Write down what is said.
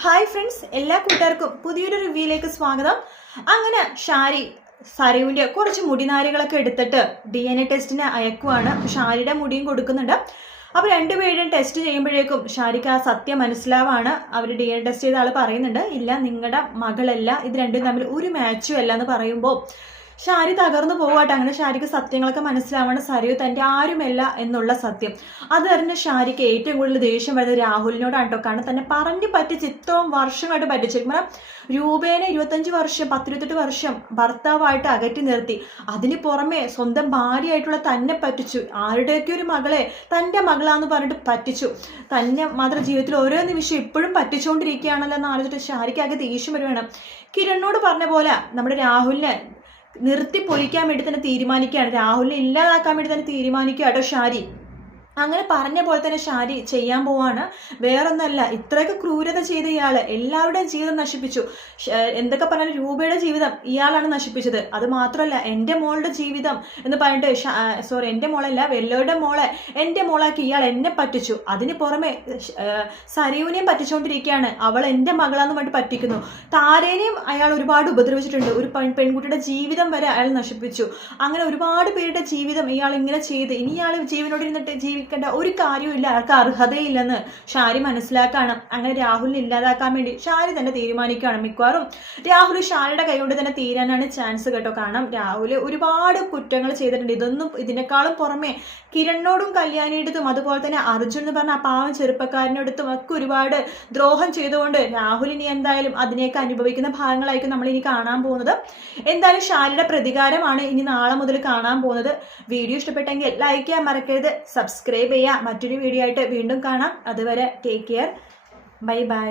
Hi friends എല്ലാ കൂട്ടുകാർക്കും പുതിയൊരു റിവ്യൂയിലേക്ക് സ്വാഗതം. അങ്ങനെ ഷാരി സരുവിന്റെ കുറച്ച് മുടിനാരുകളൊക്കെ എടുത്തിട്ട് ഡി എൻ എ ടെസ്റ്റിന് അയക്കുവാണ്. ഷാരിയുടെ മുടിയും കൊടുക്കുന്നുണ്ട്. അപ്പോൾ രണ്ടുപേരും ടെസ്റ്റ് ചെയ്യുമ്പോഴേക്കും ഷാരിക്ക് ആ സത്യം മനസ്സിലാവാണ്. അവർ ഡി എൻ ടെസ്റ്റ് ചെയ്ത ആൾ പറയുന്നുണ്ട് ഇല്ല നിങ്ങളുടെ മകളല്ല ഇത് രണ്ടും തമ്മിൽ ഒരു മാച്ചും അല്ല എന്ന് പറയുമ്പോൾ ഷാരി തകർന്നു പോവാട്ടെ. അങ്ങനെ ഷാരിക്ക് സത്യങ്ങളൊക്കെ മനസ്സിലാവണ. സരയു തന്റെ ആരുമല്ല എന്നുള്ള സത്യം. അത് തന്നെ ഷാരിക്ക് ഏറ്റവും കൂടുതൽ ദേഷ്യം വരുന്നത് രാഹുലിനോടാണ് കേട്ടോ കാരണം തന്നെ പറഞ്ഞു പറ്റിച്ച് ഇത്രയും വർഷമായിട്ട് പറ്റിച്ചിരിക്കും രൂപേനെ ഇരുപത്തഞ്ച് വർഷം പത്തിരുപത്തെട്ട് വർഷം ഭർത്താവായിട്ട് അകറ്റി നിർത്തി. അതിന് പുറമെ സ്വന്തം ഭാര്യയായിട്ടുള്ള തന്നെ പറ്റിച്ചു. ആരുടെയൊക്കെ ഒരു മകളെ തന്റെ മകളാന്ന് പറഞ്ഞിട്ട് പറ്റിച്ചു. തന്നെ മാത്രം ജീവിതത്തിൽ ഓരോ നിമിഷം ഇപ്പോഴും പറ്റിച്ചുകൊണ്ടിരിക്കുകയാണല്ലോ എന്ന് ആലോചിച്ചിട്ട് ഷാരിക്ക് ആകെ ദേഷ്യം വരുവാണ് കിരണിനോട് പറഞ്ഞ പോലെ നമ്മുടെ രാഹുലിനെ നിർത്തി പൊളിക്കാൻ വേണ്ടി തന്നെ തീരുമാനിക്കുകയാണ്. രാഹുലിനെ ഇല്ലാതാക്കാൻ വേണ്ടി തന്നെ തീരുമാനിക്കുക കേട്ടോ ഷാരി. അങ്ങനെ പറഞ്ഞ പോലെ തന്നെ ഷാരി ചെയ്യാൻ പോവാണ്. വേറൊന്നല്ല ഇത്രയൊക്കെ ക്രൂരത ചെയ്ത ഇയാൾ എല്ലാവരുടെയും ജീവിതം നശിപ്പിച്ചു. എന്തൊക്കെ പറഞ്ഞാലും രൂപയുടെ ജീവിതം ഇയാളാണ് നശിപ്പിച്ചത്. അത് മാത്രമല്ല എന്റെ മോളുടെ ജീവിതം എന്ന് പറഞ്ഞിട്ട് സോറി എന്റെ മോളല്ല വെല്ലോയുടെ മോളെ എന്റെ മോളാക്കി ഇയാൾ എന്നെ പറ്റിച്ചു. അതിന് പുറമെ സരയുവിനെയും പറ്റിച്ചുകൊണ്ടിരിക്കുകയാണ്. അവൾ എന്റെ മകളാന്ന് പറഞ്ഞിട്ട് പറ്റിക്കുന്നു. താരേനെയും അയാൾ ഒരുപാട് ഉപദ്രവിച്ചിട്ടുണ്ട്. ഒരു പെൺകുട്ടിയുടെ ജീവിതം വരെ അയാൾ നശിപ്പിച്ചു. അങ്ങനെ ഒരുപാട് പേരുടെ ജീവിതം ഇയാൾ ഇങ്ങനെ ചെയ്ത് ഇനി ഇയാൾ ജീവനോട് ഇരുന്നിട്ട് ജീവിക്കേണ്ട ഒരു കാര്യവും അയാൾക്ക് അർഹതയില്ലെന്ന് ഷാരി മനസ്സിലാക്കാണ്. അങ്ങനെ രാഹുലിനെ ഇല്ലാതാക്കാൻ വേണ്ടി ഷാരി തന്നെ തീരുമാനിക്കുകയാണ് മിക്കവാറും. രാഹുൽ ഷാരിയുടെ കൈകൊണ്ട് തന്നെ തീരാനാണ് ചാൻസ് കേട്ടോ. കാരണം രാഹുൽ ഒരുപാട് കുറ്റങ്ങൾ ചെയ്തിട്ടുണ്ട്. ഇതൊന്നും ഇതിനേക്കാളും പുറമെ കിരണിനോടും കല്യാണിയെടുത്തും അതുപോലെ തന്നെ അർജുൻ എന്ന് പറഞ്ഞ ആ പാവം ചെറുപ്പക്കാരനടുത്തും ഒക്കെ ഒരുപാട് ദ്രോഹം ചെയ്തുകൊണ്ട് രാഹുൽ ഇനി എന്തായാലും അതിനെയൊക്കെ അനുഭവിക്കുന്ന ഭാഗങ്ങളായിരിക്കും നമ്മൾ ഇനി കാണാൻ പോകുന്നത്. എന്തായാലും ഷാരിയുടെ പ്രതികാരമാണ് ഇനി നാളെ മുതൽ കാണാൻ പോകുന്നത്. വീഡിയോ ഇഷ്ടപ്പെട്ടെങ്കിൽ ലൈക്ക് ചെയ്യാൻ മറക്കരുത്. സബ്സ്ക്രൈബ് ചെയ്യുക മറ്റൊരു വീഡിയോ ആയിട്ട് വീണ്ടും കാണാം. അതുവരെ ടേക്ക് കെയർ ബൈ ബൈ